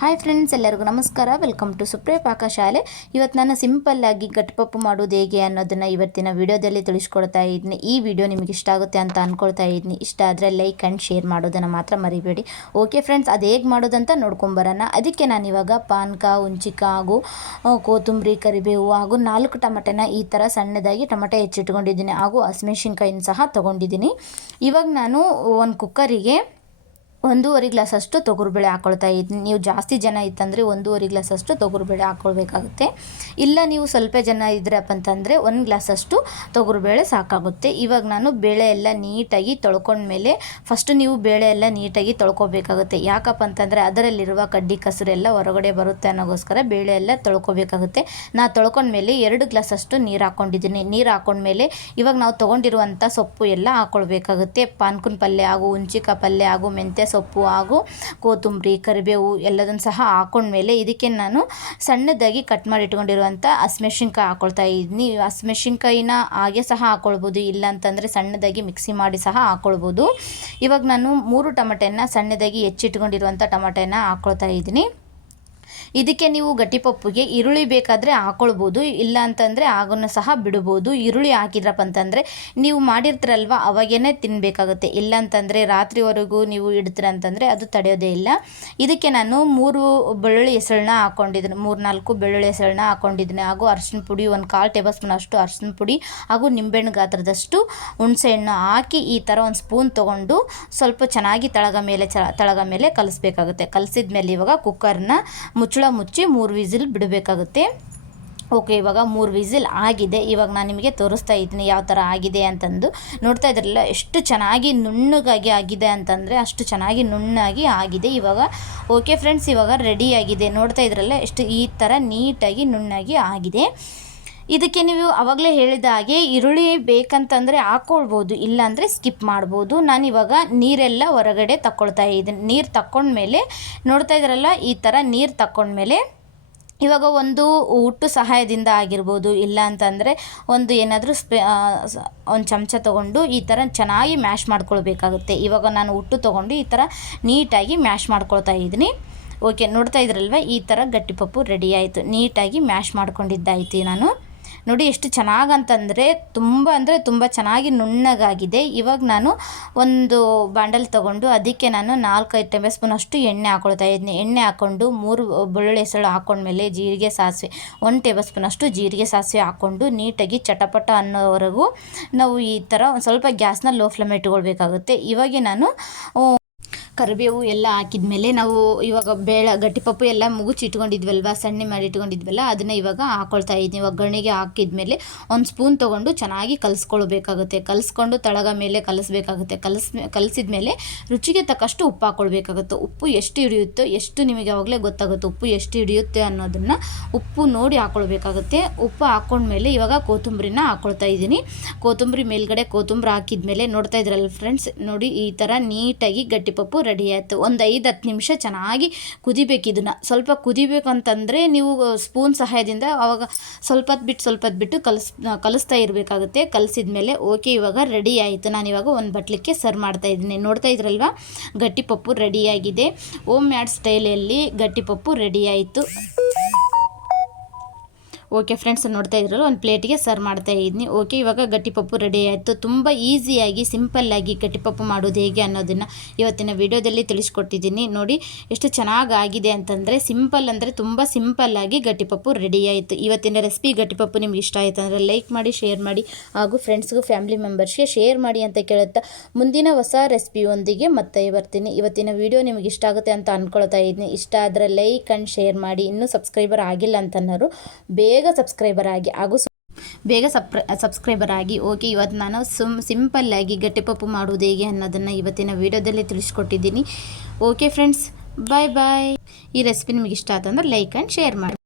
Hi friends, ಎಲ್ಲರಿಗೂ ನಮಸ್ಕಾರ. Welcome to Supriya Pakashale. ಇವತ್ತು ನಾನು ಸಿಂಪಲ್ಲಾಗಿ ಗಟ್ಟಿಪಪ್ಪು ಮಾಡೋದು ಹೇಗೆ ಅನ್ನೋದನ್ನು ಇವತ್ತಿನ ವಿಡಿಯೋದಲ್ಲಿ ತಿಳಿಸ್ಕೊಡ್ತಾ ಇದ್ದೀನಿ. ಈ ವಿಡಿಯೋ ನಿಮಗೆ ಇಷ್ಟ ಆಗುತ್ತೆ ಅಂತ ಅಂದ್ಕೊಳ್ತಾ ಇದ್ದೀನಿ. ಇಷ್ಟ ಆದರೆ ಲೈಕ್ ಆ್ಯಂಡ್ ಶೇರ್ ಮಾಡೋದನ್ನು ಮಾತ್ರ ಮರಿಬೇಡಿ. ಓಕೆ ಫ್ರೆಂಡ್ಸ್, ಅದು ಹೇಗೆ ಮಾಡೋದಂತ ನೋಡ್ಕೊಂಬರೋಣ. ಅದಕ್ಕೆ ನಾನಿವಾಗ ಪಾನಕ, ಹುಂಚಿಕ ಹಾಗೂ ಕೊತ್ತಂಬರಿ, ಕರಿಬೇವು ಹಾಗೂ 4 ಟೊಮೆಟೊನ ಈ ಥರ ಸಣ್ಣದಾಗಿ ಟೊಮೆಟೊ ಹೆಚ್ಚಿಟ್ಕೊಂಡಿದ್ದೀನಿ. ಹಾಗೂ ಹಸಿಮೆಣ್ಸಿನ್ಕಾಯಿನ ಸಹ ತೊಗೊಂಡಿದ್ದೀನಿ. ಇವಾಗ ನಾನು ಒಂದು ಕುಕ್ಕರಿಗೆ 1.5 ಗ್ಲಾಸಷ್ಟು ತೊಗರಿಬೇಳೆ ಹಾಕ್ಕೊಳ್ತಾ ಇದ್ದೀನಿ. ನೀವು ಜಾಸ್ತಿ ಜನ ಇತ್ತಂದರೆ 1.5 ಗ್ಲಾಸಷ್ಟು ತೊಗರಿಬೇಳೆ ಹಾಕ್ಕೊಳ್ಬೇಕಾಗುತ್ತೆ. ಇಲ್ಲ ನೀವು ಸ್ವಲ್ಪ ಜನ ಇದ್ರಪ್ಪ ಅಂತಂದರೆ 1 ಗ್ಲಾಸಷ್ಟು ತೊಗರಿಬೇಳೆ ಸಾಕಾಗುತ್ತೆ. ಇವಾಗ ನಾನು ಬೇಳೆ ಎಲ್ಲ ನೀಟಾಗಿ ತೊಳ್ಕೊಂಡ್ಮೇಲೆ ಫಸ್ಟು ನೀವು ಬೇಳೆ ಎಲ್ಲ ನೀಟಾಗಿ ತೊಳ್ಕೊಬೇಕಾಗುತ್ತೆ. ಯಾಕಪ್ಪ ಅಂತಂದರೆ ಅದರಲ್ಲಿರುವ ಕಡ್ಡಿ ಕಸರೆಲ್ಲ ಹೊರಗಡೆ ಬರುತ್ತೆ ಅನ್ನೋಗೋಸ್ಕರ ಬೇಳೆ ಎಲ್ಲ ತೊಳ್ಕೊಬೇಕಾಗುತ್ತೆ. ನಾನು ತೊಳ್ಕೊಂಡ್ಮೇಲೆ 2 ಗ್ಲಾಸಷ್ಟು ನೀರು ಹಾಕ್ಕೊಂಡಿದ್ದೀನಿ. ನೀರು ಹಾಕ್ಕೊಂಡ್ಮೇಲೆ ಇವಾಗ ನಾವು ತೊಗೊಂಡಿರುವಂಥ ಸೊಪ್ಪು ಎಲ್ಲ ಹಾಕ್ಕೊಳ್ಬೇಕಾಗುತ್ತೆ. ಪಾನ್ಕನ ಪಲ್ಯ ಹಾಗೂ ಹುಂಚಿಕ ಪಲ್ಯ ಹಾಗೂ ಮೆಂತ್ಯ ಸೊಪ್ಪು ಹಾಗೂ ಕೊತ್ತಂಬರಿ, ಕರಿಬೇವು ಎಲ್ಲದನ್ನು ಸಹ ಹಾಕ್ಕೊಂಡ್ಮೇಲೆ ಇದಕ್ಕೆ ನಾನು ಸಣ್ಣದಾಗಿ ಕಟ್ ಮಾಡಿ ಇಟ್ಕೊಂಡಿರುವಂಥ ಹಸಿಮೆಣ್ಸಿನ್ಕಾಯಿ ಹಾಕ್ಕೊಳ್ತಾ ಇದ್ದೀನಿ. ಹಸಿಮೆಣ್ಸಿನ್ಕಾಯಿನ ಹಾಗೆ ಸಹ ಹಾಕ್ಕೊಳ್ಬೋದು, ಇಲ್ಲ ಅಂತಂದರೆ ಸಣ್ಣದಾಗಿ ಮಿಕ್ಸಿ ಮಾಡಿ ಸಹ ಹಾಕ್ಕೊಳ್ಬೋದು. ಇವಾಗ ನಾನು 3 ಟೊಮೆಟೊನ ಸಣ್ಣದಾಗಿ ಹೆಚ್ಚಿಟ್ಕೊಂಡಿರುವಂಥ ಟೊಮೆಟೊನ ಹಾಕ್ಕೊಳ್ತಾ ಇದ್ದೀನಿ. ಇದಕ್ಕೆ ನೀವು ಗಟ್ಟಿಪಪ್ಪುಗೆ ಈರುಳ್ಳಿ ಬೇಕಾದರೆ ಹಾಕ್ಕೊಳ್ಬೋದು, ಇಲ್ಲ ಅಂತಂದರೆ ಆಗೋನ್ನು ಸಹ ಬಿಡ್ಬೋದು. ಈರುಳ್ಳಿ ಹಾಕಿದ್ರಪ್ಪ ಅಂತಂದರೆ ನೀವು ಮಾಡಿರ್ತೀರಲ್ವ ಅವಾಗೇ ತಿನ್ನಬೇಕಾಗುತ್ತೆ. ಇಲ್ಲ ಅಂತಂದರೆ ರಾತ್ರಿವರೆಗೂ ನೀವು ಇಡ್ತೀರಂತಂದರೆ ಅದು ತಡೆಯೋದೇ ಇಲ್ಲ. ಇದಕ್ಕೆ ನಾನು 3 ಬೆಳ್ಳುಳ್ಳಿ ಹೆಸಳನ್ನ ಹಾಕ್ಕೊಂಡಿದ್ದೀನಿ, 3-4 ಬೆಳ್ಳುಳ್ಳಿ ಹೆಸಳನ್ನ ಹಾಕ್ಕೊಂಡಿದ್ದೀನಿ. ಹಾಗೂ ಅರಿಶಿನ ಪುಡಿ 1/4 ಟೇಬಲ್ ಸ್ಪೂನ್ ಅಷ್ಟು ಅರಿಶಿನ ಪುಡಿ ಹಾಗೂ ನಿಂಬೆಹಣ್ಣು ಗಾತ್ರದಷ್ಟು ಹುಣಸೆಹಣ್ಣು ಹಾಕಿ ಈ ಥರ ಒಂದು ಸ್ಪೂನ್ ತೊಗೊಂಡು ಸ್ವಲ್ಪ ಚೆನ್ನಾಗಿ ತಳಗ ಮೇಲೆ ಕಲಿಸ್ಬೇಕಾಗುತ್ತೆ. ಕಲಿಸಿದ ಮೇಲೆ ಇವಾಗ ಕುಕ್ಕರ್ನ ಮುಚ್ಚಿ 3 ವಿಸಿಲ್ ಬಿಡಬೇಕಾಗುತ್ತೆ. ಓಕೆ, ಇವಾಗ 3 ವಿಸಿಲ್ ಆಗಿದೆ. ಇವಾಗ ನಾನು ನಿಮಗೆ ತೋರಿಸ್ತಾ ಇದ್ದೀನಿ ಯಾವ ಥರ ಆಗಿದೆ ಅಂತಂದು. ನೋಡ್ತಾ ಇದ್ರಲ್ಲ ಎಷ್ಟು ಚೆನ್ನಾಗಿ ನುಣ್ಣಗಾಗಿ ಆಗಿದೆ ಅಂತಂದರೆ ಅಷ್ಟು ಚೆನ್ನಾಗಿ ನುಣ್ಣಾಗಿ ಆಗಿದೆ. ಇವಾಗ ಓಕೆ ಫ್ರೆಂಡ್ಸ್, ಇವಾಗ ರೆಡಿಯಾಗಿದೆ. ನೋಡ್ತಾ ಇದ್ರಲ್ಲ ಎಷ್ಟು ಈ ಥರ ನೀಟಾಗಿ ನುಣ್ಣಾಗಿ ಆಗಿದೆ. ಇದಕ್ಕೆ ನೀವು ಆವಾಗಲೇ ಹೇಳಿದ ಹಾಗೆ ಈರುಳ್ಳಿ ಬೇಕಂತಂದರೆ ಹಾಕ್ಕೊಳ್ಬೋದು, ಇಲ್ಲಾಂದರೆ ಸ್ಕಿಪ್ ಮಾಡ್ಬೋದು. ನಾನಿವಾಗ ನೀರೆಲ್ಲ ಹೊರಗಡೆ ತಗೊಳ್ತಾ ಇದ್ದೀನಿ. ನೀರು ತಗೊಂಡ್ಮೇಲೆ ನೋಡ್ತಾ ಇದ್ರಲ್ಲ ಈ ಥರ ನೀರು ತಗೊಂಡ್ಮೇಲೆ ಇವಾಗ ಒಂದು ಉಟ್ಟು ಸಹಾಯದಿಂದ ಆಗಿರ್ಬೋದು, ಇಲ್ಲ ಅಂತಂದರೆ ಒಂದು ಏನಾದರೂ ಒಂದು ಚಮಚ ತೊಗೊಂಡು ಈ ಥರ ಚೆನ್ನಾಗಿ ಮ್ಯಾಶ್ ಮಾಡ್ಕೊಳ್ಬೇಕಾಗುತ್ತೆ. ಇವಾಗ ನಾನು ಉಟ್ಟು ತೊಗೊಂಡು ಈ ಥರ ನೀಟಾಗಿ ಮ್ಯಾಶ್ ಮಾಡ್ಕೊಳ್ತಾ ಇದ್ದೀನಿ. ಓಕೆ, ನೋಡ್ತಾ ಇದ್ರಲ್ವ ಈ ಥರ ಗಟ್ಟಿಪಪ್ಪು ರೆಡಿ ಆಯಿತು. ನೀಟಾಗಿ ಮ್ಯಾಶ್ ಮಾಡ್ಕೊಂಡಿದ್ದಾಯಿತು. ನಾನು ನೋಡಿ ಎಷ್ಟು ಚೆನ್ನಾಗಂತಂದರೆ ತುಂಬ ಚೆನ್ನಾಗಿ ನುಣ್ಣಗಾಗಿದೆ. ಇವಾಗ ನಾನು ಒಂದು ಬಾಂಡಲ್ ತೊಗೊಂಡು ಅದಕ್ಕೆ ನಾನು 4-5 ಟೇಬಲ್ ಸ್ಪೂನ್ ಅಷ್ಟು ಎಣ್ಣೆ ಹಾಕ್ಕೊಳ್ತಾ ಇದ್ದೀನಿ. ಎಣ್ಣೆ ಹಾಕ್ಕೊಂಡು 3 ಬೆಳ್ಳುಳ್ಳಿ ಹೆಸಳು ಹಾಕ್ಕೊಂಡ್ಮೇಲೆ ಜೀರಿಗೆ ಸಾಸಿವೆ 1 ಟೇಬಲ್ ಸ್ಪೂನ್ ಅಷ್ಟು ಜೀರಿಗೆ ಸಾಸಿವೆ ಹಾಕ್ಕೊಂಡು ನೀಟಾಗಿ ಚಟಪಟ ಅನ್ನೋವರೆಗೂ ನಾವು ಈ ಥರ ಒಂದು ಸ್ವಲ್ಪ ಗ್ಯಾಸ್ನ ಲೋ ಫ್ಲೇಮ್ ಇಟ್ಕೊಳ್ಬೇಕಾಗುತ್ತೆ. ಇವಾಗ ನಾನು ಕರಿಬೇವು ಎಲ್ಲ ಹಾಕಿದ್ಮೇಲೆ ನಾವು ಇವಾಗ ಗಟ್ಟಿಪಪ್ಪು ಎಲ್ಲ ಮುಗುಚಿ ಇಟ್ಕೊಂಡಿದ್ವಲ್ವ, ಸಣ್ಣ ಮಾಡಿ ಇಟ್ಕೊಂಡಿದ್ವಲ್ಲ ಅದನ್ನು ಇವಾಗ ಹಾಕ್ಕೊಳ್ತಾ ಇದ್ದೀನಿ. ಒಗ್ಗರಣೆಗೆ ಹಾಕಿದ್ಮೇಲೆ ಒಂದು ಸ್ಪೂನ್ ತೊಗೊಂಡು ಚೆನ್ನಾಗಿ ಕಲಿಸ್ಕೊಳ್ಬೇಕಾಗುತ್ತೆ. ಕಲಿಸ್ಕೊಂಡು ತಳಗ ಮೇಲೆ ಕಲಿಸ್ಬೇಕಾಗುತ್ತೆ. ಕಲಿಸಿದ್ಮೇಲೆ ರುಚಿಗೆ ತಕ್ಕಷ್ಟು ಉಪ್ಪು ಹಾಕ್ಕೊಳ್ಬೇಕಾಗುತ್ತೆ. ಉಪ್ಪು ಎಷ್ಟು ಹಿಡಿಯುತ್ತೋ ಎಷ್ಟು ನಿಮಗೆ ಆವಾಗಲೇ ಗೊತ್ತಾಗುತ್ತೆ ಉಪ್ಪು ಎಷ್ಟು ಹಿಡಿಯುತ್ತೆ ಅನ್ನೋದನ್ನು ಉಪ್ಪು ನೋಡಿ ಹಾಕ್ಕೊಳ್ಬೇಕಾಗುತ್ತೆ. ಉಪ್ಪು ಹಾಕ್ಕೊಂಡ್ಮೇಲೆ ಇವಾಗ ಕೊತ್ತಂಬರಿನ ಹಾಕ್ಕೊಳ್ತಾ ಇದ್ದೀನಿ. ಕೊತ್ತಂಬರಿ ಮೇಲ್ಗಡೆ ಕೊತ್ತಂಬರಿ ಹಾಕಿದ್ಮೇಲೆ ನೋಡ್ತಾ ಇದ್ರಲ್ಲ ಫ್ರೆಂಡ್ಸ್, ನೋಡಿ ಈ ಥರ ನೀಟಾಗಿ ಗಟ್ಟಿಪಪ್ಪು ರೆಡಿ ಆಯಿತು. ಒಂದು 5-10 ನಿಮಿಷ ಚೆನ್ನಾಗಿ ಕುದಿಬೇಕು. ಇದನ್ನು ಸ್ವಲ್ಪ ಕುದಿಬೇಕಂತಂದರೆ ನೀವು ಸ್ಪೂನ್ ಸಹಾಯದಿಂದ ಆವಾಗ ಸ್ವಲ್ಪ ಹೊತ್ತು ಬಿಟ್ಟು ಕಲಿಸ್ತಾ ಇರಬೇಕಾಗುತ್ತೆ. ಕಲಿಸಿದ್ಮೇಲೆ ಓಕೆ, ಇವಾಗ ರೆಡಿ ಆಯಿತು. ನಾನಿವಾಗ ಒಂದು ಬಟ್ಲಿಕ್ಕೆ ಸರ್ವ್ ಮಾಡ್ತಾ ಇದ್ದೀನಿ. ನೋಡ್ತಾ ಇದ್ರಲ್ವ ಗಟ್ಟಿಪಪ್ಪು ರೆಡಿಯಾಗಿದೆ. ಹೋಮ್ ಮೇಡ್ ಸ್ಟೈಲಲ್ಲಿ ಗಟ್ಟಿಪಪ್ಪು ರೆಡಿ ಆಯಿತು. ಓಕೆ ಫ್ರೆಂಡ್ಸ್, ನೋಡ್ತಾ ಇದ್ರಲ್ಲ ಒಂದು ಪ್ಲೇಟಿಗೆ ಸರ್ವ್ ಮಾಡ್ತಾ ಇದ್ದೀನಿ. ಓಕೆ, ಇವಾಗ ಗಟ್ಟಿಪಪ್ಪು ರೆಡಿ ಆಯಿತು. ತುಂಬ ಈಸಿಯಾಗಿ ಸಿಂಪಲ್ಲಾಗಿ ಗಟ್ಟಿಪಪ್ಪು ಮಾಡೋದು ಹೇಗೆ ಅನ್ನೋದನ್ನು ಇವತ್ತಿನ ವಿಡಿಯೋದಲ್ಲಿ ತಿಳಿಸ್ಕೊಟ್ಟಿದ್ದೀನಿ. ನೋಡಿ ಎಷ್ಟು ಚೆನ್ನಾಗಾಗಿದೆ ಅಂತಂದರೆ ತುಂಬ ಸಿಂಪಲ್ಲಾಗಿ ಗಟ್ಟಿಪಪ್ಪು ರೆಡಿ ಆಯಿತು. ಇವತ್ತಿನ ರೆಸಿಪಿ ಗಟ್ಟಿಪಪ್ಪು ನಿಮ್ಗೆ ಇಷ್ಟ ಆಯಿತು ಅಂದರೆ ಲೈಕ್ ಮಾಡಿ, ಶೇರ್ ಮಾಡಿ ಹಾಗೂ ಫ್ರೆಂಡ್ಸ್ಗೂ ಫ್ಯಾಮಿಲಿ ಮೆಂಬರ್ಸ್ಗೆ ಶೇರ್ ಮಾಡಿ ಅಂತ ಕೇಳುತ್ತಾ ಮುಂದಿನ ಹೊಸ ರೆಸಿಪಿಯೊಂದಿಗೆ ಮತ್ತೆ ಬರ್ತೀನಿ. ಇವತ್ತಿನ ವಿಡಿಯೋ ನಿಮಗೆ ಇಷ್ಟ ಆಗುತ್ತೆ ಅಂತ ಅಂದ್ಕೊಳ್ತಾ ಇದ್ದೀನಿ. ಇಷ್ಟ ಆದರೆ ಲೈಕ್ ಆ್ಯಂಡ್ ಶೇರ್ ಮಾಡಿ. ಇನ್ನೂ ಸಬ್ಸ್ಕ್ರೈಬರ್ ಆಗಿಲ್ಲ ಅಂತನ್ನೋರು ಬೇಗ ಸಬ್ಸ್ಕ್ರೈಬರ್ ಆಗಿ ಹಾಗೂ ಸಬ್ಸ್ಕ್ರೈಬರ್ ಆಗಿ. ಓಕೆ, ಇವತ್ತು ನಾನು ಸಿಂಪಲ್ಲಾಗಿ ಗಟ್ಟಿಪಪ್ಪು ಮಾಡೋದು ಹೇಗೆ ಅನ್ನೋದನ್ನು ಇವತ್ತಿನ ವಿಡಿಯೋದಲ್ಲಿ ತಿಳಿಸ್ಕೊಟ್ಟಿದ್ದೀನಿ. ಓಕೆ ಫ್ರೆಂಡ್ಸ್, ಬಾಯ್. ಈ ರೆಸಿಪಿ ನಿಮಗೆ ಇಷ್ಟ ಆಯ್ತಂದ್ರೆ ಲೈಕ್ ಆ್ಯಂಡ್ ಶೇರ್ ಮಾಡಿ.